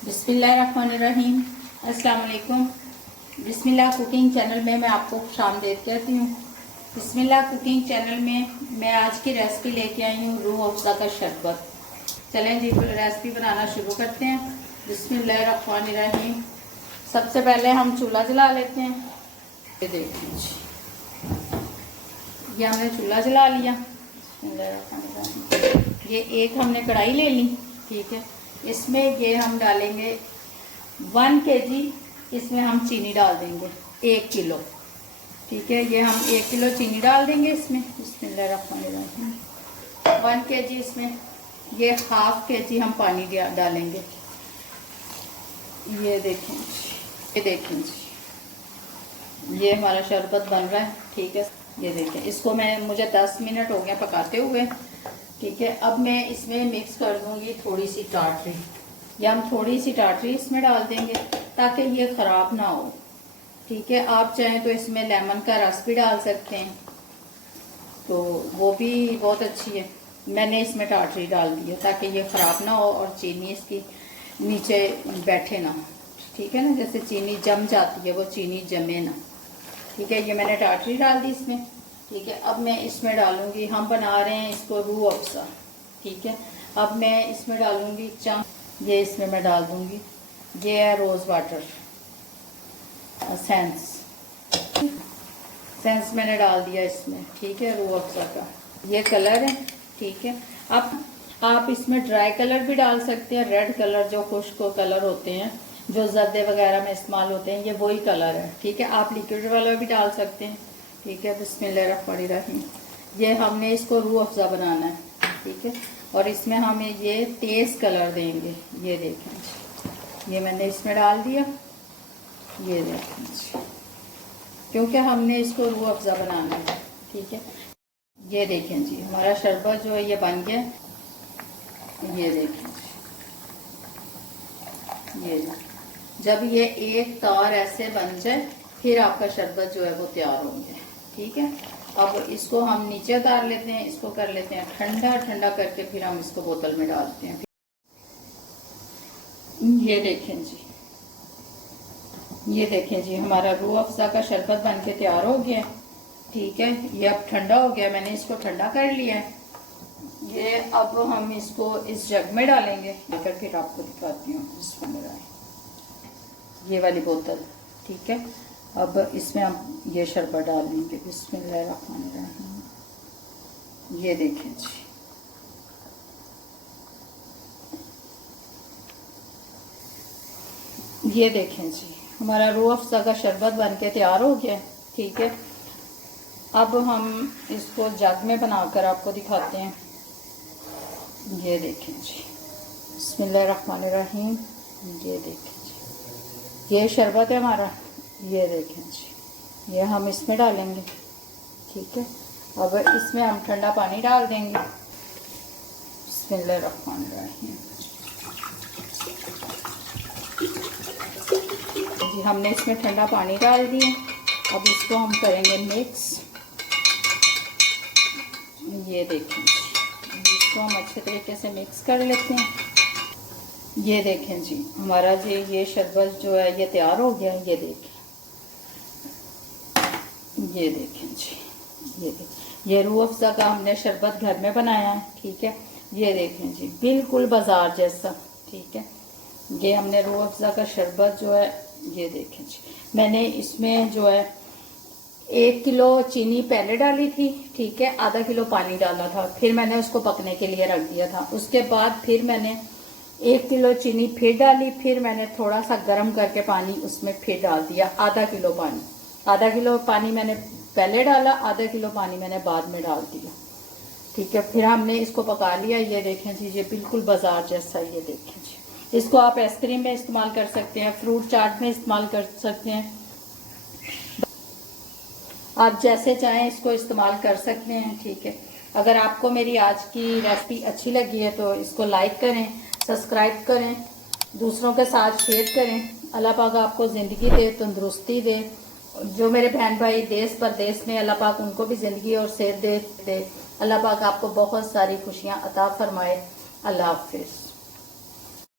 बिस्मिल्लाहिर्रहमानिर्रहीम। अस्सलाम वालेकुम। बिस्मिल्लाह कुकिंग चैनल में मैं आपको खुशामदीद कहती हूँ। बिस्मिल्लाह कुकिंग चैनल में मैं आज की रेसिपी लेके आई हूँ रूह अफ़ज़ा का शरबत। चलें जी रेसिपी बनाना शुरू करते हैं। बिस्मिल्लाहिर्रहमानिर्रहीम। सबसे पहले हम चूल्हा जला लेते हैं। ये देखिए जी, ये हमने चूल्हा जला लिया। बिस्मिल्लाहिर्रहमानिर्रहीम। ये एक हमने कढ़ाई ले ली, ठीक है। इसमें ये हम डालेंगे 1 kg, इसमें हम चीनी डाल देंगे 1 किलो, ठीक है। ये हम 1 किलो चीनी डाल देंगे इसमें। बिस्मिल्लाहिर्रहमानिर्रहीम। 1 kg इसमें ये 1/2 kg हम पानी डालेंगे। ये देखें, ये देखें जी, ये हमारा शरबत बन रहा है, ठीक है। ये देखें, इसको मुझे 10 मिनट हो गए पकाते हुए, ठीक है। अब मैं इसमें मिक्स कर दूंगी थोड़ी सी टाटरी, या हम थोड़ी सी टाटरी इसमें डाल देंगे ताकि ये ख़राब ना हो, ठीक है। आप चाहें तो इसमें लेमन का रस भी डाल सकते हैं, तो वो भी बहुत अच्छी है। मैंने इसमें टाटरी डाल दी है ताकि ये ख़राब ना हो और चीनी इसकी नीचे बैठे ना, ठीक है ना। जैसे चीनी जम जाती है, वो चीनी जमे ना, ठीक है। ये मैंने टाटरी डाल दी इसमें, ठीक है। अब मैं इसमें डालूंगी, हम बना रहे हैं इसको रूह अफ़ज़ा, ठीक है। अब मैं इसमें डालूंगी ये इसमें मैं डाल दूंगी, ये है रोज़ वाटर सेंस मैंने डाल दिया इसमें, ठीक है। रूह अफ़ज़ा का ये कलर है, ठीक है। अब आप इसमें ड्राई कलर भी डाल सकते हैं, रेड कलर जो खुश्क कलर होते हैं, जो जर्दे वगैरह में इस्तेमाल होते हैं, ये वही कलर है, ठीक है। आप लिक्विड वाला भी डाल सकते हैं, ठीक है। बिस्मिल्लाहिर्रहमानिर्रहीम। ये हमने इसको रूह अफ़ज़ा बनाना है, ठीक है। और इसमें हमें ये तेज़ कलर देंगे। ये देखें, ये मैंने इसमें डाल दिया। ये देखें, क्योंकि हमने इसको रूह अफ़ज़ा बनाना है, ठीक है। ये देखें जी, हमारा शरबत जो है ये बन गया। ये देखें, ये जब ये एक तार ऐसे बन जाए फिर आपका शरबत जो है वो तैयार हो गया, ठीक है। अब इसको हम नीचे उतार लेते हैं, इसको कर लेते हैं ठंडा। ठंडा करके फिर हम इसको बोतल में डालते हैं। ये देखें जी, ये देखें जी, हमारा रूह अफ़ज़ा का शरबत बन के तैयार हो गया, ठीक है। ये अब ठंडा हो गया, मैंने इसको ठंडा कर लिया है। ये अब हम इसको इस जग में डालेंगे, लेकर फिर आपको दिखाती हूँ। इसमें ये वाली बोतल, ठीक है। अब इसमें हम ये शरबत डाल लेंगे। बिस्मिल्लाहिर्रहमानिर्रहीम। ये देखें जी, ये देखें जी, हमारा रूह अफ़ज़ा का शरबत बन के तैयार हो गया, ठीक है। अब हम इसको जग में बनाकर आपको दिखाते हैं। ये देखें जी, बिस्मिल्लाहिर्रहमानिर्रहीम। ये देखें जी, ये शरबत है हमारा। ये देखें जी, ये हम इसमें डालेंगे, ठीक है। अब इसमें हम ठंडा पानी डाल देंगे। बिस्मिल्लाहिर्रहमानिर्रहीम जी, हमने इसमें ठंडा पानी डाल दिया। अब इसको हम करेंगे मिक्स। ये देखें, इसको हम अच्छे तरीके से मिक्स कर लेते हैं। ये देखें जी, हमारा जी ये शरबत जो है ये तैयार हो गया। ये देखें, ये देखें जी, ये देखें, ये रूह अफ़ज़ा का हमने शरबत घर में बनाया है, ठीक है। ये देखें जी, बिल्कुल बाजार जैसा, ठीक है। ये हमने रूह अफ़ज़ा का शरबत जो है, ये देखें जी, मैंने इसमें जो है 1 किलो चीनी पहले डाली थी, ठीक है। आधा किलो पानी डाला था, फिर मैंने उसको पकने के लिए रख दिया था। उसके बाद फिर मैंने 1 किलो चीनी फिर डाली, फिर मैंने थोड़ा सा गर्म करके पानी उसमें फिर डाल दिया। आधा किलो पानी मैंने पहले डाला, आधा किलो पानी मैंने बाद में डाल दिया, ठीक है। फिर हमने इसको पका लिया। ये देखें जी, ये बिल्कुल बाजार जैसा। ये देखें जी, इसको आप आइसक्रीम में इस्तेमाल कर सकते हैं, फ्रूट चाट में इस्तेमाल कर सकते हैं, आप जैसे चाहें इसको इस्तेमाल कर सकते हैं, ठीक है। अगर आपको मेरी आज की रेसिपी अच्छी लगी है तो इसको लाइक करें, सब्सक्राइब करें, दूसरों के साथ शेयर करें। अल्लाह पाक आपको ज़िंदगी दे, तंदुरुस्ती दे। जो मेरे बहन भाई देश परदेश में, अल्लाह पाक उनको भी ज़िंदगी और सेहत दे। अल्लाह पाक आपको बहुत सारी खुशियाँ अता फरमाए। अल्लाह हाफिज़।